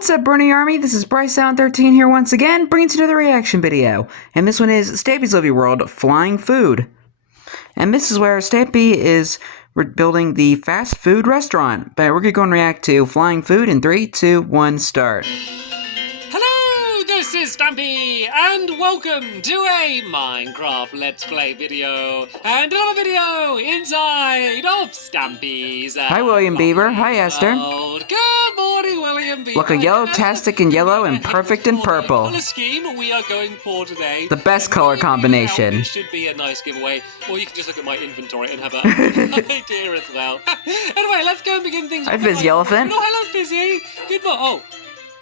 What's up, Brony Army? This is BryceAllen13 here once again, bringing you another reaction video. And this one is Stampy's Lovely World Flying Food. And this is where Stampy is building the fast food restaurant. But we're going to go and react to Flying Food in 3, 2, 1, start. Hello, this is Stampy, and welcome to a Minecraft Let's Play video, and another video inside of Stampy's. Hi, William Beaver. Hi, Esther. Good morning, William Beaver. Looking yellow-tastic and yellow and perfect in purple. The color scheme we are going for today. The best color combination. It should be a nice giveaway, or you can just look at my inventory and have an idea as well. Anyway, let's go and begin things. Hi, Fizzy Elephant. Oh, hello, Fizzy. Good morning. Oh.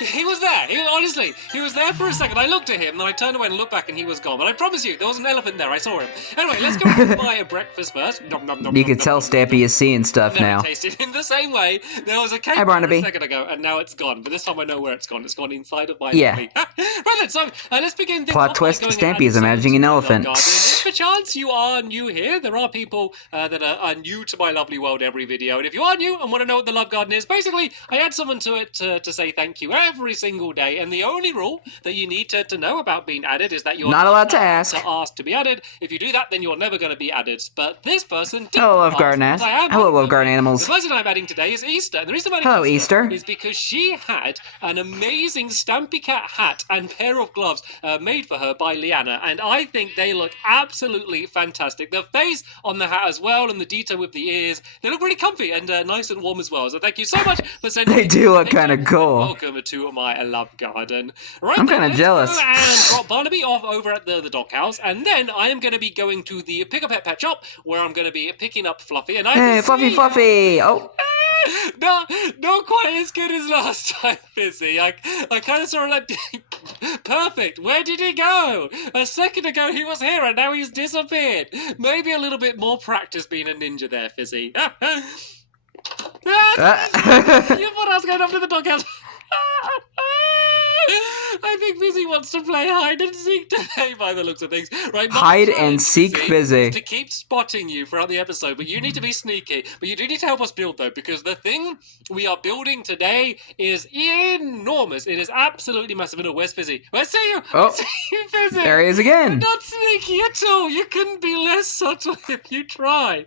He was there. Honestly, he was there for a second. I looked at him, and then I turned away and looked back, and he was gone. But I promise you, there was an elephant there. I saw him. Anyway, let's go and buy a breakfast first. You can tell Stampy is seeing stuff now. Tasted in the same way. There was a cake a second ago, and now it's gone. But this time I know where it's gone. It's gone inside of my belly. Right then, so let's begin. Plot twist: Stampy is imagining an elephant. If perchance you are new here, there are people that are new to my lovely world every video. And if you are new and want to know what the love garden is, basically, I add someone to it to say thank you every single day. And the only rule that you need to know about being added is that you're not allowed to ask to be added. If you do that, then you're never going to be added. But this person did. Hello, Love Garden Ass. Hello, Love Garden Animals. The person I'm adding today is Easter. And the reason I'm adding Easter is because she had an amazing Stampy Cat hat and pair of gloves made for her by Liana. And I think they look absolutely fantastic. The face on the hat as well, and the detail with the ears, they look really comfy and nice and warm as well. So thank you so much for sending They do look kind of cool. Welcome to my love garden. Right, I'm kind of jealous. And drop Barnaby off over at the doghouse, and then I am going to be going to the Pick-a-Pet shop where I'm going to be picking up Fluffy. And hey, Fluffy! Oh. No, not quite as good as last time, Fizzy. I kind of saw that. Perfect. Where did he go? A second ago he was here, and now he's disappeared. Maybe a little bit more practice being a ninja there, Fizzy. You thought I was going up to the doghouse. I think Fizzy wants to play hide and seek today by the looks of things. Right, hide and seek Fizzy. To keep spotting you throughout the episode, but you need to be sneaky. But you do need to help us build, though, because the thing we are building today is enormous. It is absolutely massive. And where's Fizzy? I see you! Oh, I see you, Fizzy! There he is again! You're not sneaky at all. You couldn't be less subtle if you tried.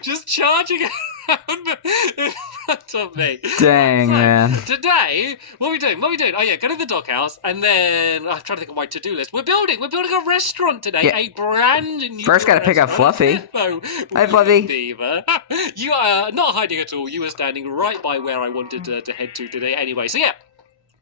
Just charging around in front of me. Dang, man. Today, what are we doing? Oh yeah, go to the doghouse, and then I'm trying to think of my to-do list. We're building a restaurant today, a brand new. First, gotta pick up Fluffy. Hi, Fluffy. Beaver. You are not hiding at all. You were standing right by where I wanted to head to today. Anyway, so yeah.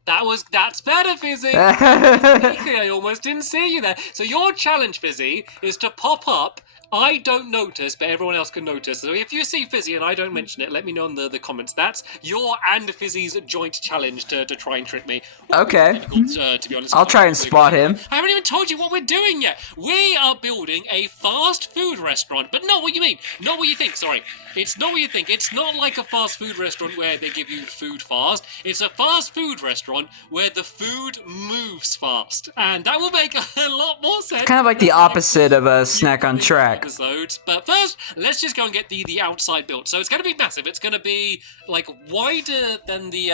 That's better, Fizzy. I almost didn't see you there. So your challenge, Fizzy, is to pop up. I don't notice, but everyone else can notice. So if you see Fizzy and I don't mention it, let me know in the comments. That's your and Fizzy's joint challenge to try and trick me. Okay. To be honest, I'll try and spot him. I haven't even told you what we're doing yet. We are building a fast food restaurant, but not what you mean. Not what you think, sorry. It's not what you think. It's not like a fast food restaurant where they give you food fast. It's a fast food restaurant where the food moves fast. And that will make a lot more sense. Kind of like the opposite of a snack on track. Episodes. But first, let's just go and get the outside built. So it's going to be massive. It's going to be like wider than the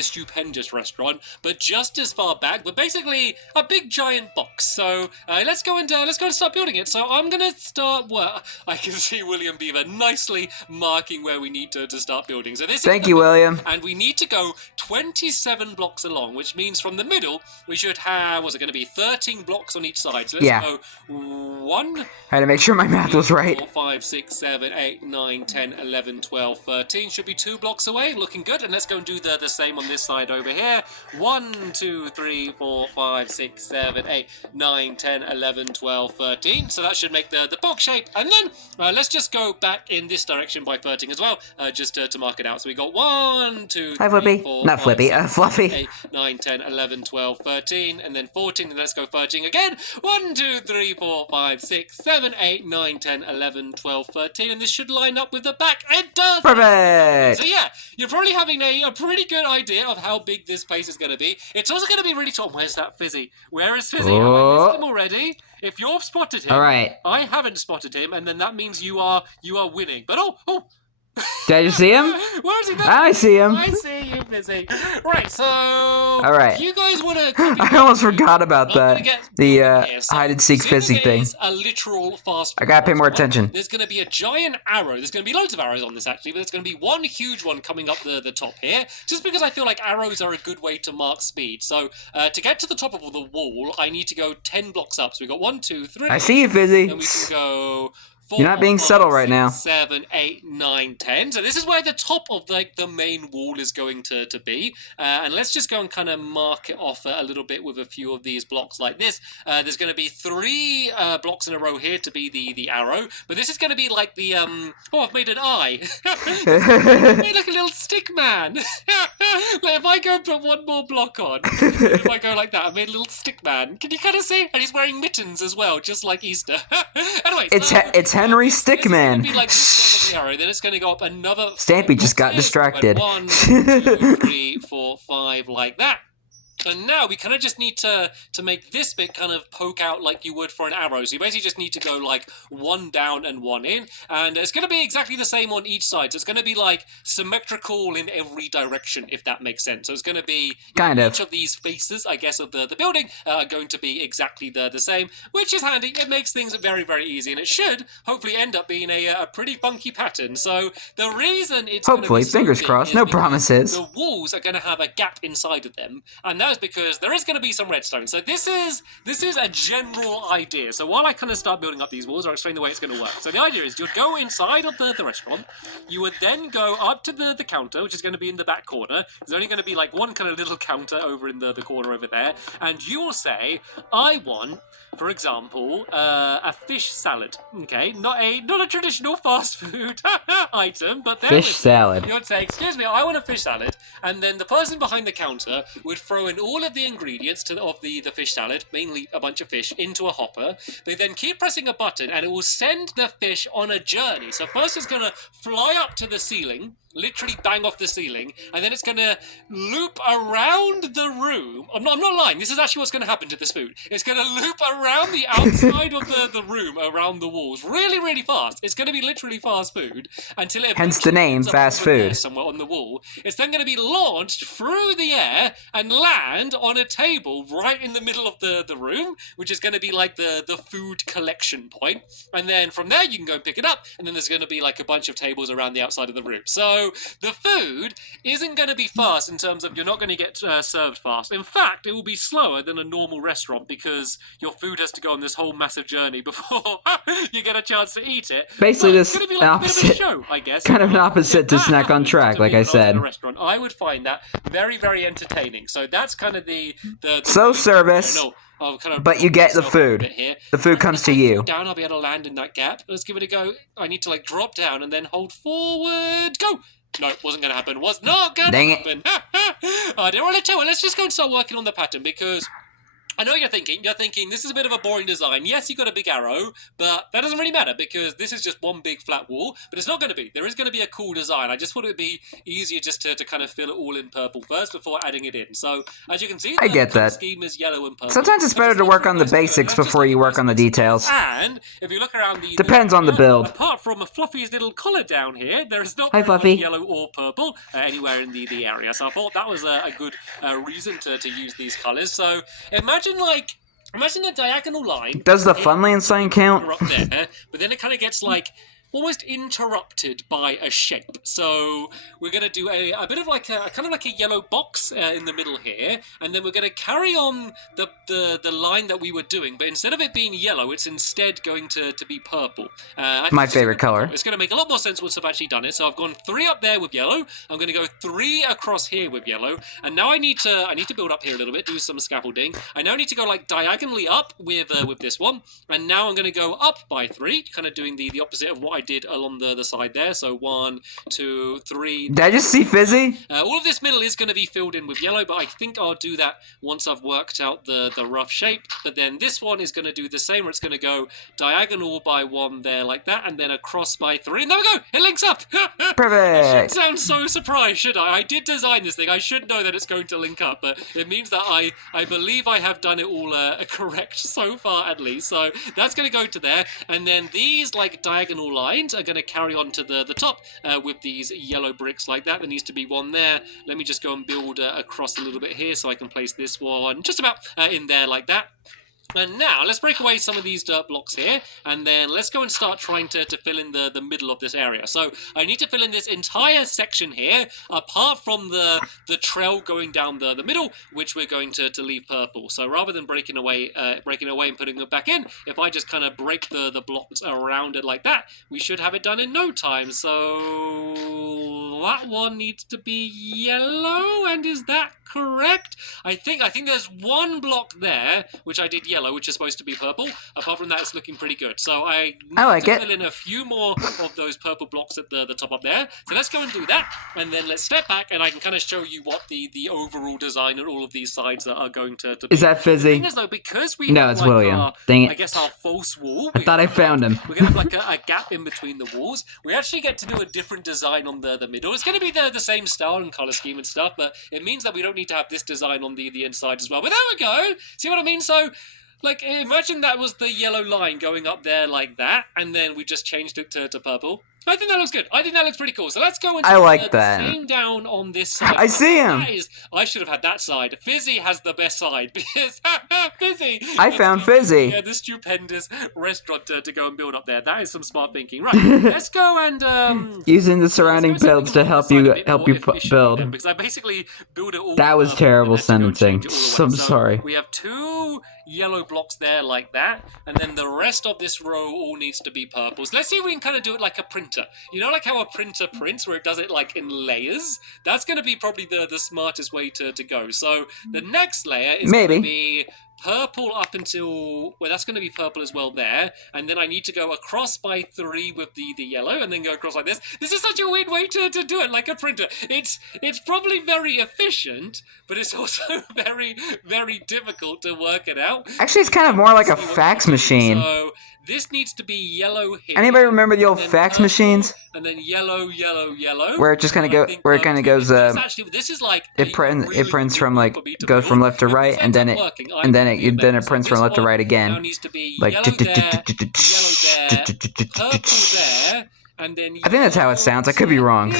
stupendous restaurant, but just as far back. But basically a big giant box. So let's go and start building it. So I'm going to start. Well, I can see William Beaver nicely marking where we need to start building. So this. Thank you, William. And we need to go 27 blocks along, which means from the middle we should have. Was it going to be 13 blocks on each side? So let's go 1. I had to make sure my math was right. 4, 5, 6, 7, 8, 9, 10, 11, 12, 13. Should be 2 blocks away. Looking good. And let's go and do the same on this side over here. 1, 2, 3, 4, 5, 6, 7, 8, 9, 10, 11, 12, 13. So that should make the box shape. And then let's just go back in this direction by 13 as well, just to mark it out. So we got 1, 2, 3, Flippy. 4, Not 5, Flippy, 6, Fluffy. 8, 9, 10, 11, 12, 13, and then 14, and let's go 13 again. 1, 2, 3, 4, 5, 6, 7, 8, 9, 10, 11, 12, 13, and this should line up with the back. It does! Perfect! So yeah, you're probably having a pretty good idea of how big this place is going to be. It's also going to be really tall. Where's that Fizzy? Where is Fizzy? Have I missed him already? If you've spotted him, all right. I haven't spotted him, and then that means you are winning. But oh, Did I just see him? Where is he there? I see him. I see you, Fizzy. Right, so... Alright. You guys want to... I almost forgot about that. The hide and seek fizzy thing. A literal fast food I gotta pay more restaurant. attention. There's going to be a giant arrow. There's going to be loads of arrows on this, actually, but there's going to be one huge one coming up the top here, just because I feel like arrows are a good way to mark speed. So, to get to the top of the wall, I need to go 10 blocks up. So we've got 1, 2, 3... I see you, Fizzy. And we can go... 4, You're not being 5, subtle right 6, now. 7, 8, 9, 10. So this is where the top of the main wall is going to be. And let's just go and kind of mark it off a little bit with a few of these blocks like this. There's going to be 3 blocks in a row here to be the arrow. But this is going to be like the... Oh, I've made an eye. I've made like a little stick man. Like if I go and put one more block on, if I go like that, I made a little stick man. Can you kind of see? And he's wearing mittens as well, just like Easter. Anyway, it's Henry Stickman. Be like this the arrow, then it's going to go up another. Stampy just got distracted. 1, 2, 3, 4, 5, like that. And now we kind of just need to make this bit kind of poke out like you would for an arrow. So you basically just need to go like 1 down and 1 in. And it's going to be exactly the same on each side. So it's going to be like symmetrical in every direction, if that makes sense. So it's going to be each of these faces, I guess, of the building are going to be exactly the same, which is handy. It makes things very, very easy. And it should hopefully end up being a pretty funky pattern. So the reason it's hopefully, fingers crossed, no promises. The walls are going to have a gap inside of them. And that's because there is going to be some redstone. So this is a general idea. So while I kind of start building up these walls, I'll explain the way it's going to work. So the idea is you'd go inside of the restaurant. You would then go up to the counter, which is going to be in the back corner. There's only going to be like one kind of little counter over in the corner over there. And you will say, I want, for example, a fish salad. Okay, not a traditional fast food item, but fish salad. You would say, excuse me, I want a fish salad. And then the person behind the counter would throw in all of the ingredients of the fish salad, mainly a bunch of fish, into a hopper. They then keep pressing a button and it will send the fish on a journey. So first it's going to fly up to the ceiling, literally bang off the ceiling, and then it's going to loop around the room. I'm not lying. This is actually what's going to happen to this food. It's going to loop around the outside of the room, around the walls, really, really fast. It's going to be literally fast food until it hence the name, fast food. Somewhere on the wall. It's then going to be launched through the air and land on a table right in the middle of the room, which is going to be like the food collection point. And then from there you can go and pick it up, and then there's going to be like a bunch of tables around the outside of the room. So the food isn't going to be fast in terms of you're not going to get served fast. In fact, it will be slower than a normal restaurant because your food has to go on this whole massive journey before you get a chance to eat it. Basically, this it's be like opposite, a bit of a show, I guess. Kind of an opposite to Snack on Track, like I said. Restaurant, I would find that very, very entertaining. So that's kind of the service. But you get the food. The food comes to you. Down, I'll be able to land in that gap. Let's give it a go. I need to like drop down and then hold forward. Go! No, wasn't going to happen. Was not going to happen. I didn't want to tell it. Let's just go and start working on the pattern because I know you're thinking, this is a bit of a boring design. Yes, you've got a big arrow, but that doesn't really matter because this is just one big flat wall, but it's not going to be. There is going to be a cool design. I just thought it would be easier just to kind of fill it all in purple first before adding it in. So, as you can see, I get that. Scheme is yellow and purple. Sometimes it's better to work on the basics before you work on the details. And if you look around depends on the build. Apart from Fluffy's little collar down here, there is not yellow or purple anywhere in the area. So I thought that was a good reason to use these colors. So imagine a diagonal line. Does the Funland sign count? Up there, but then it kind of gets like almost interrupted by a shape. So we're going to do a bit of like a kind of like a yellow box in the middle here, and then we're going to carry on the line that we were doing, but instead of it being yellow, it's instead going to be purple. My favorite color. It's going to make a lot more sense once I've actually done it. So I've gone 3 up there with yellow. I'm going to go 3 across here with yellow, and now I need to build up here a little bit, do some scaffolding. I now need to go like diagonally up with this one, and now I'm going to go up by 3, kind of doing the opposite of what I did along the side there. So 1, 2, 3. Did I just see Fizzy? All of this middle is going to be filled in with yellow, but I think I'll do that once I've worked out the rough shape. But then this one is going to do the same, where it's going to go diagonal by 1 there like that, and then across by 3. And there we go! It links up! Perfect! I shouldn't sound so surprised, should I? I did design this thing. I should know that it's going to link up, but it means that I believe I have done it all correct so far, at least. So that's going to go to there. And then these like diagonal lines lines are going to carry on to the top with these yellow bricks like that. There needs to be one there. Let me just go and build across a little bit here so I can place this one just about in there like that. And now, let's break away some of these dirt blocks here, and then let's go and start trying to fill in the middle of this area. So, I need to fill in this entire section here, apart from the trail going down the middle, which we're going to leave purple. So, rather than breaking away and putting it back in, if I just kind of break the blocks around it like that, we should have it done in no time. So, that one needs to be yellow, and is that correct? I think there's one block there, which I did yellow, which is supposed to be purple. Apart from that, it's looking pretty good. So I need to fill in a few more of those purple blocks at the top up there. So let's go and do that, and then let's step back, and I can kind of show you what the overall design and all of these sides are going to be. Is that Fizzy? The thing is, though, because we no, have it's like William. Dang it. I guess our false wall. I thought I found him. We're going to have like a gap in between the walls. We actually get to do a different design on the middle. It's going to be the same style and color scheme and stuff, but it means that we don't need to have this design on the inside as well. But there we go. See what I mean? So, like, imagine that was the yellow line going up there like that, and then we just changed it to purple. I think that looks good. I think that looks pretty cool. So let's go and that. same down on this side. I see him. I should have had that side. Fizzy has the best side because Fizzy. I found Fizzy. Yeah, the stupendous restaurant to go and build up there. That is some smart thinking. Right, let's go and using the surrounding builds to help you build. Because I basically build it all. That was terrible sentencing. So I'm sorry. We have 2 yellow blocks there like that, and then the rest of this row all needs to be purple. So let's see if we can kind of do it like a printer. You know, like how a printer prints, where it does it like in layers? That's going to be probably the smartest way to go. So the next layer is going to be purple up until, well, that's going to be purple as well there, and then I need to go across by 3 with the yellow, and then go across like this. This is such a weird way to do it, like a printer. It's probably very efficient, but it's also very, very difficult to work it out. Actually, it's kind of more like a fax machine. So this needs to be yellow here. Anybody remember the old fax machines? And then yellow, yellow, yellow. Where it just kind of goes. This is like it prints from like goes from left to right, and then it prints from left to right again. Now needs to be like yellow there, purple there, and then I think that's how it sounds. I could be wrong.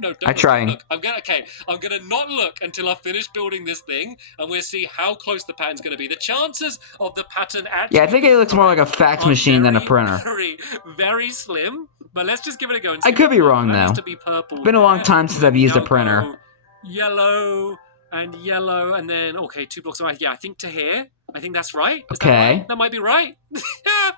No, I'm trying. I'm gonna not look until I finish building this thing, and we'll see how close the pattern's gonna be. The chances of the pattern actually. Yeah, I think it looks more like a fax machine than a printer. Very, very slim. But let's just give it a go. And I could be wrong though. To be purple. Been a long time since I've used a printer. Yellow, and then 2 blocks away. Yeah, I think to here. I think that's right. Is okay. That right? That might be right.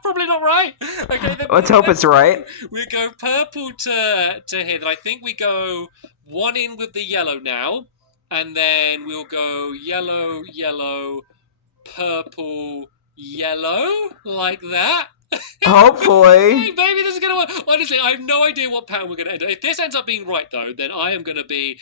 Probably not right. Okay. Let's hope it's right. We go purple to here. Then I think we go 1 in with the yellow now, and then we'll go yellow, yellow, purple, yellow, like that. Hopefully. Hey, maybe this is gonna work. Honestly, I have no idea what pattern we're gonna end up. If this ends up being right though, then I'm gonna be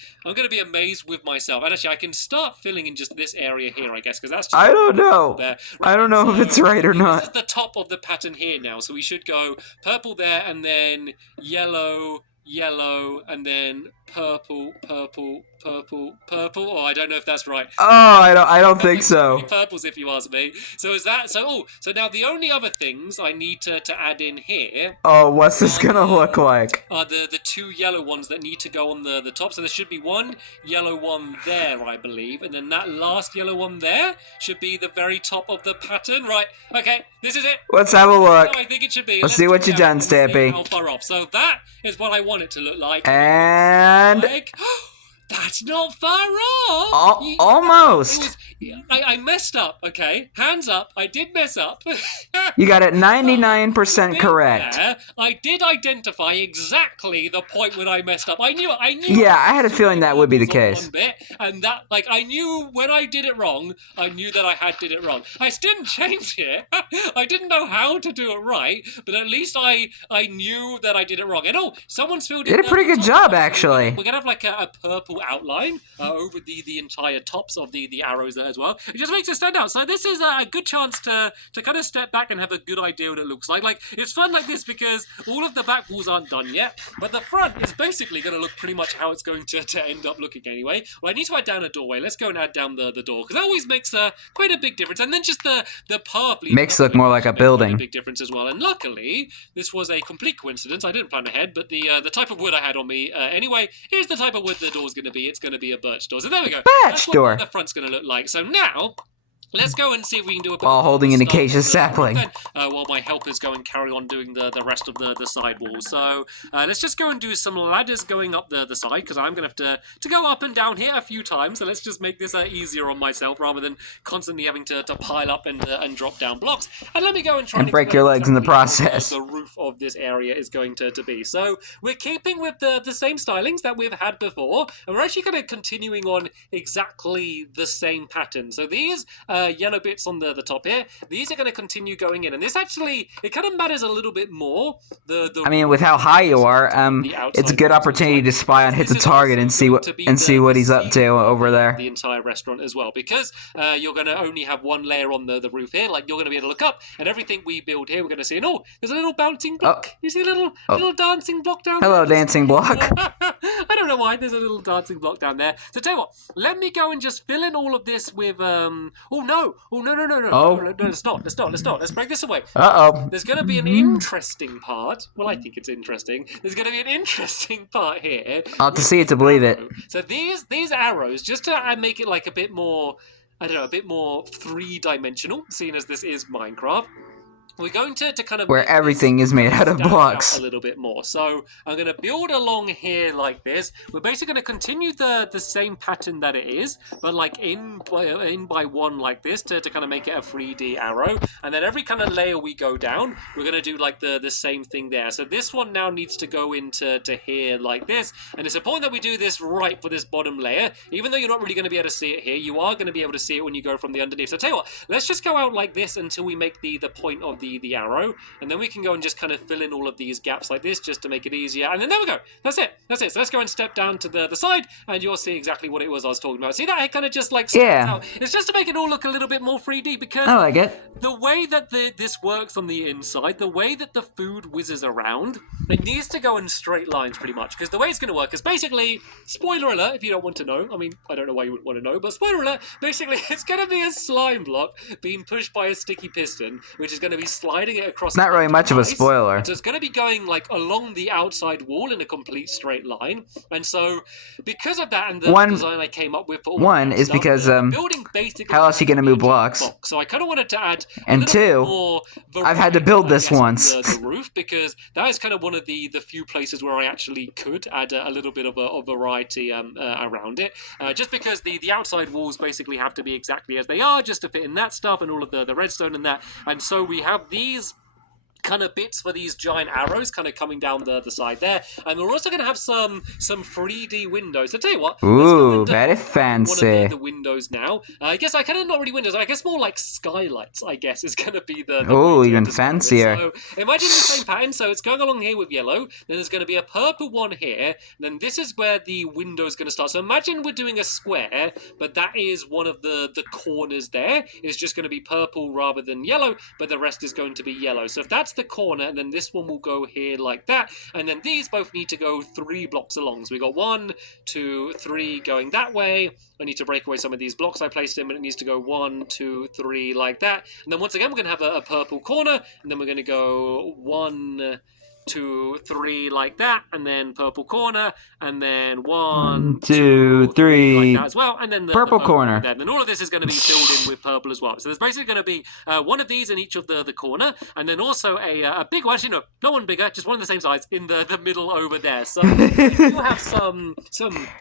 amazed with myself. And actually, I can start filling in just this area here, I guess, because that's. I don't know. There. I don't know if it's right or not. This is the top of the pattern here now, so we should go purple there, and then yellow, yellow, and then purple, purple, purple, purple. Oh, I don't know if that's right. Oh, I don't think so. Purples, if you ask me. So is that so? So now the only other things I need to add in here. Oh, what's this gonna look like? Are the 2 yellow ones that need to go on the top. So there should be 1 yellow one there, I believe, and then that last yellow one there should be the very top of the pattern. Right. Okay. This is it. Let's have a look. I think it should be. Let's see what you've done, Stampy. How far off? So that is what I want it to look like. And that's not far off. Almost. I messed up. Okay, hands up. I did mess up. You got it 99% correct. I did identify exactly the point when I messed up. I knew. Yeah, I had a feeling that would be the case. And that, like, I knew when I did it wrong. I knew that I did it wrong. I didn't change it. I didn't know how to do it right, but at least I knew that I did it wrong. And someone's filled in. Did a pretty good job, actually. We're gonna have like a purple outline over the entire tops of the arrows there as well. It just makes it stand out. So this is a good chance to kind of step back and have have a good idea what it looks like. Like, it's fun like this because all of the back walls aren't done yet, but the front is basically going to look pretty much how it's going to end up looking anyway. Well, I need to add down a doorway. Let's go and add down the door, because that always makes quite a big difference. And then just the path makes it look more like a building. A big difference as well. And luckily, this was a complete coincidence. I didn't plan ahead, but the type of wood I had on me anyway, here's the type of wood the door's going to be. It's going to be a birch door. So there we go. Birch door. That's what the front's going to look like. So now, let's go and see if we can do a bit while holding an acacia sapling. While my helpers go and carry on doing the rest of the side walls. So let's just go and do some ladders going up the side, because I'm going to have to go up and down here a few times. So let's just make this easier on myself rather than constantly having to pile up and drop down blocks. And let me go and try and break your legs in the process. The roof of this area is going to be. So we're keeping with the same stylings that we've had before, and we're actually going to continuing on exactly the same pattern. So these yellow bits on the top here, these are going to continue going in, and this actually, it kind of matters a little bit more. I mean, with how high you are, it's a good opportunity to spy on, hit the target, and see what he's up to over there. The entire restaurant as well, because you're going to only have one layer on the roof here. Like, you're going to be able to look up, and everything we build here, we're going to see. And there's a little bouncing block. You see a little dancing block down there? Hello, dancing block. I don't know why there's a little dancing block down there. So tell you what, let me go and just fill in all of this with no, let's not. Let's break this away. There's going to be an interesting part. Well, I think it's interesting. There's going to be an interesting part here. I'll have to see it to believe it. So these arrows, just to make it like a bit more, I don't know, a bit more three-dimensional, seeing as this is Minecraft. We're going to kind of... where everything is made out of blocks. A little bit more. So I'm going to build along here like this. We're basically going to continue the same pattern that it is, but like in by one like this to kind of make it a 3D arrow. And then every kind of layer we go down, we're going to do like the same thing there. So this one now needs to go into here like this. And it's important that we do this right for this bottom layer. Even though you're not really going to be able to see it here, you are going to be able to see it when you go from the underneath. So tell you what, let's just go out like this until we make the point of the arrow, and then we can go and just kind of fill in all of these gaps like this just to make it easier. And then there we go. That's it. So let's go and step down to the side, and you'll see exactly what it was I was talking about. See that? It kind of just like out. It's just to make it all look a little bit more 3D, because I like it. The way that this works on the inside, the way that the food whizzes around, it needs to go in straight lines pretty much, because the way it's going to work is basically, spoiler alert if you don't want to know, I mean, I don't know why you would want to know, but spoiler alert, basically it's going to be a slime block being pushed by a sticky piston, which is going to be sliding it across. Not really much of a spoiler. So it's going to be going like along the outside wall in a complete straight line, and so because of that and the design I came up with for all one is stuff, because building basically how else are you going to move blocks? So I kind of wanted to add and two, I've had to build this once. The roof, because that is kind of one of the few places where I actually could add a little bit of a variety around it, just because the outside walls basically have to be exactly as they are, just to fit in that stuff and all of the redstone and that, and so we have these kind of bits for these giant arrows kind of coming down the side there, and we're also going to have some 3D windows. So tell you what, ooh, very fancy. One of the windows now. I guess I kind of not really windows. I guess more like skylights. I guess is going to be the oh, even fancier. So imagine the same pattern. So it's going along here with yellow. Then there's going to be a purple one here. Then this is where the window is going to start. So imagine we're doing a square, but that is one of the corners there. It's just going to be purple rather than yellow, but the rest is going to be yellow. So if that's the corner, and then this one will go here like that, and then these both need to go 3 blocks along. So we got 1, 2, 3 going that way. I need to break away some of these blocks I placed in, but it needs to go 1, 2, 3 like that. And then once again, we're going to have a purple corner, and then we're going to go 1, 2, 3 like that, and then purple corner, and then 1, 2, 3 like that as well, and then the purple corner. Then all of this is going to be filled in with purple as well. So there's basically going to be one of these in each of the corner, and then also a big one. Actually, no, not one bigger, just one of the same size in the middle over there. So you have some.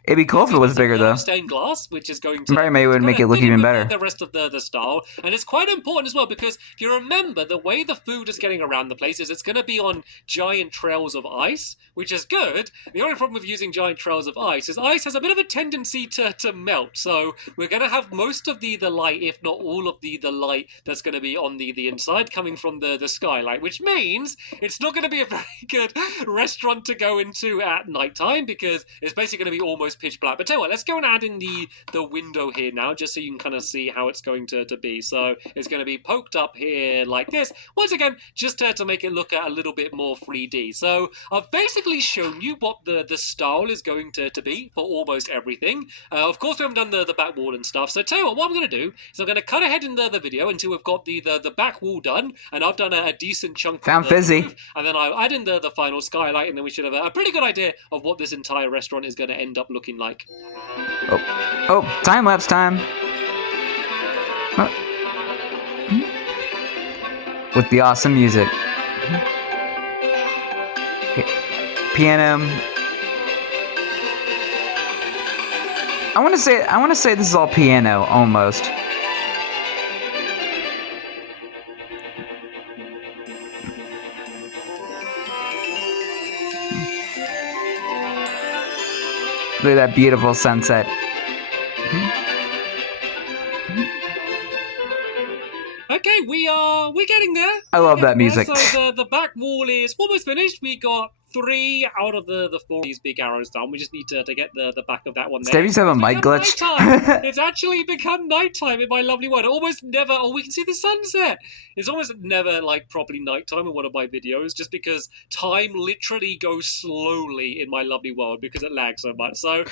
It'd be cool if it was bigger though. Stained glass, which is going to probably maybe would make it look even better. The rest of the style, and it's quite important as well, because if you remember the way the food is getting around the place is it's going to be on giant giant trails of ice, which is good. The only problem with using giant trails of ice is ice has a bit of a tendency to melt. So we're going to have most of the light, if not all of the light that's going to be on the inside coming from the skylight, which means it's not going to be a very good restaurant to go into at nighttime because it's basically going to be almost pitch black. But tell you what, let's go and add in the window here now, just so you can kind of see how it's going to be. So it's going to be poked up here like this. Once again, just to make it look a little bit more 3D. So I've basically shown you what the style is going to be for almost everything. Of course, we haven't done the back wall and stuff. So tell you what I'm going to do is I'm going to cut ahead in the video until we've got the back wall done, and I've done a decent chunk. Found Fizzy. Roof, and then I'll add in the final skylight, and then we should have a pretty good idea of what this entire restaurant is going to end up looking like. Oh, time-lapse time. With the awesome music. Piano. I want to say this is all piano almost. Look at that beautiful sunset. Okay, we're getting there. I love that music. So the back wall is almost finished. We got 3 out of the 4 of these big arrows done. We just need to get the back of that one there. Stampy's have a mic glitch. It's actually become nighttime in my lovely world. Almost never. Oh, we can see the sunset. It's almost never like properly nighttime in one of my videos, just because time literally goes slowly in my lovely world because it lags so much. So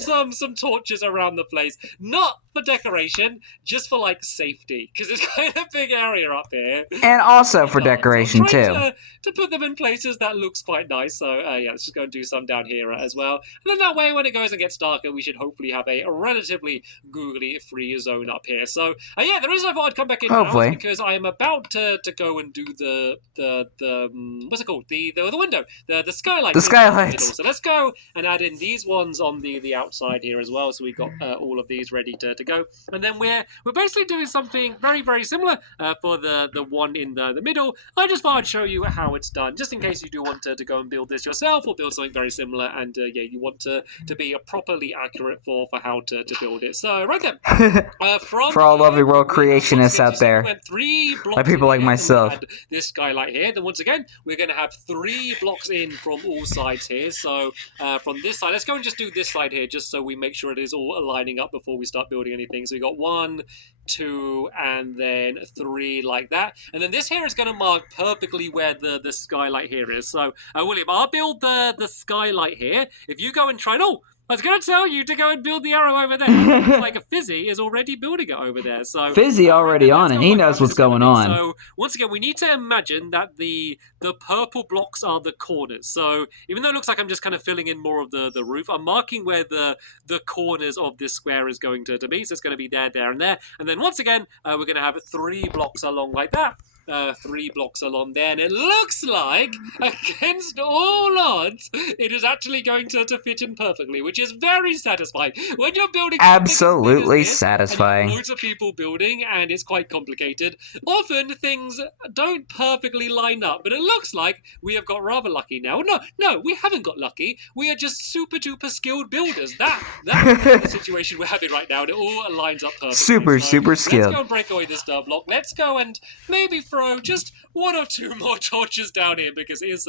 some torches around the place, not for decoration, just for like safety, because it's kind of a big area up here. And also for decoration too. To put them in places that looks quite nice. So yeah, let's just go and do some down here as well. And then that way, when it goes and gets darker, we should hopefully have a relatively googly-free zone up here. So yeah, the reason I thought I'd come back in now is because I am about to go and do the what's it called? The window, the skylight. The skylights. So let's go and add in these ones on the outside here as well. So we got all of these ready to go. And then we're basically doing something very, very similar for the one in the middle. I just thought I'd show you how it's done, just in case you do want to go and build this yourself or build something very similar, and yeah, you want to be properly accurate for how to build it. So right then, for all lovely world creationists out there, like people like myself, this skylight here. Then once again, we're going to have 3 blocks in from all sides here. So from this side, let's go and just do this side here, just so we make sure it is all aligning up before we start building anything. So we got 1, 2, and then 3 like that. And then this here is going to mark perfectly where the skylight here is. So, William, I'll build the skylight here. If you go and try... Oh! I was going to tell you to go and build the arrow over there. It's like a Fizzy is already building it over there. So Fizzy already on it. He knows what's going on. So once again, we need to imagine that the purple blocks are the corners. So even though it looks like I'm just kind of filling in more of the roof, I'm marking where the corners of this square is going to be. So it's going to be there, and there. And then once again, we're going to have 3 blocks along like that. 3 blocks along there, and it looks like, against all odds, it is actually going to fit in perfectly, which is very satisfying. When you're building absolutely satisfying, and loads of people building, and it's quite complicated, often things don't perfectly line up, but it looks like we have got rather lucky now. No, we haven't got lucky. We are just super duper skilled builders. That's the situation we're having right now, and it all lines up perfectly. Super skilled. Let's go and break away this dirt block. Let's go and maybe throw just 1 or 2 more torches down here, because it is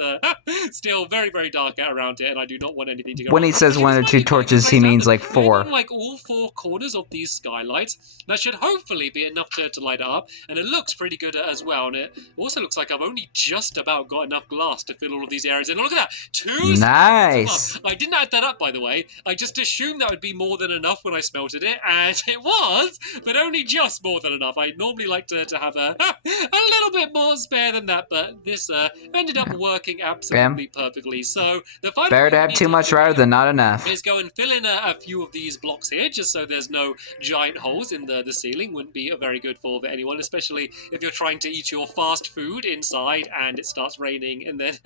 still very, very dark around here, and I do not want anything to go When he says 1 or 2 torches, he means like 4. Like all 4 corners of these skylights, that should hopefully be enough to light it up, and it looks pretty good as well, and it also looks like I've only just about got enough glass to fill all of these areas in. Look at that! 2 nice! I didn't add that up, by the way. I just assumed that would be more than enough when I smelted it, and it was, but only just more than enough. I normally like to have a little bit more spare than that, but this ended up working absolutely perfectly. So the final better to have too much rather than not enough. Is go and fill in a few of these blocks here, just so there's no giant holes in the ceiling. Wouldn't be very good for anyone, especially if you're trying to eat your fast food inside and it starts raining, and then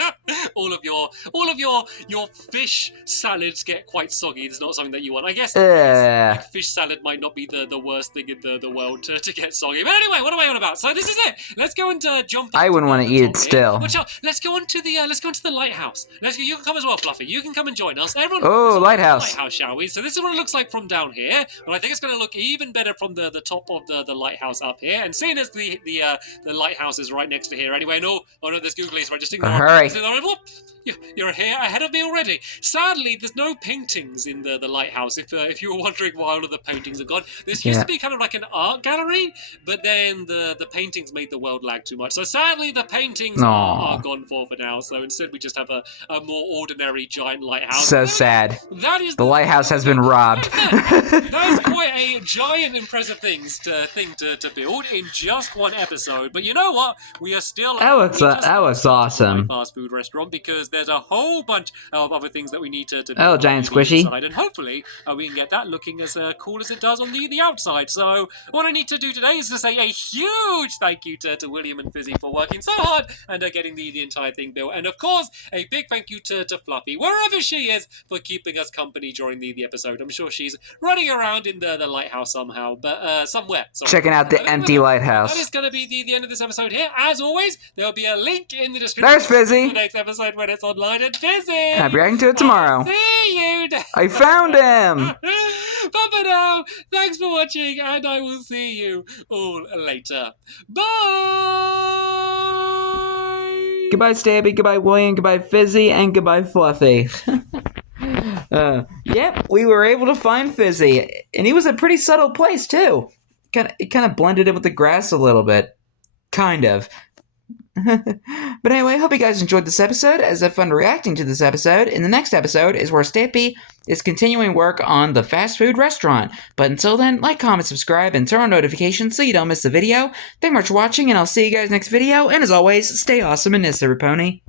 all of your fish salads get quite soggy. It's not something that you want. I guess like fish salad might not be the worst thing in the world to get soggy. But anyway, what am I on about? So this is it. Let's go and jump. I wouldn't want to eat it still. Watch out! Let's go on to the lighthouse. You can come as well, Fluffy. You can come and join us. Everyone. Oh, lighthouse. Lighthouse, shall we? So this is what it looks like from down here, but I think it's going to look even better from the top of the lighthouse up here. And seeing as the lighthouse is right next to here anyway. No, there's googlies. Right, just ignore. Hurry. You're here ahead of me already. Sadly, there's no paintings in the lighthouse. If you were wondering why all of the paintings are gone, this used to be kind of like an art gallery, but then the paintings made the world lag too much. So sadly, the paintings are gone for now. So instead, we just have a more ordinary giant lighthouse. So sad. That is the lighthouse has been robbed. That is quite a giant, impressive thing to build in just one episode. But you know what? We are still that looks awesome. Fast food restaurant because there's a whole bunch of other things that we need to build giant squishy. inside, and hopefully we can get that looking as cool as it does on the outside. So what I need to do today is to say a huge thank you to William and Fizzy for working so hard and getting the entire thing built, and of course a big thank you to Fluffy wherever she is for keeping us company during the episode. I'm sure she's running around in the lighthouse somehow, but somewhere. Sorry. Checking out the empty lighthouse. That is going to be the end of this episode here. As always, there'll be a link in the description. There's Fizzy. For the next episode when it's online. And Fizzy, I'll be reacting to it tomorrow. I'll see you. I found him. But for now, thanks for watching, and I will see you all later. Bye. Goodbye, Stampy. Goodbye, William. Goodbye, Fizzy, and goodbye, Fluffy. Yep, we were able to find Fizzy, and he was a pretty subtle place too. It kind of blended in with the grass a little bit, kind of. But anyway, I hope you guys enjoyed this episode, as I had fun reacting to this episode. In the next episode is where Stampy is continuing work on the fast food restaurant. But until then, like, comment, subscribe, and turn on notifications so you don't miss the video. Thank you much for watching, and I'll see you guys next video. And as always, stay awesome and this, every pony.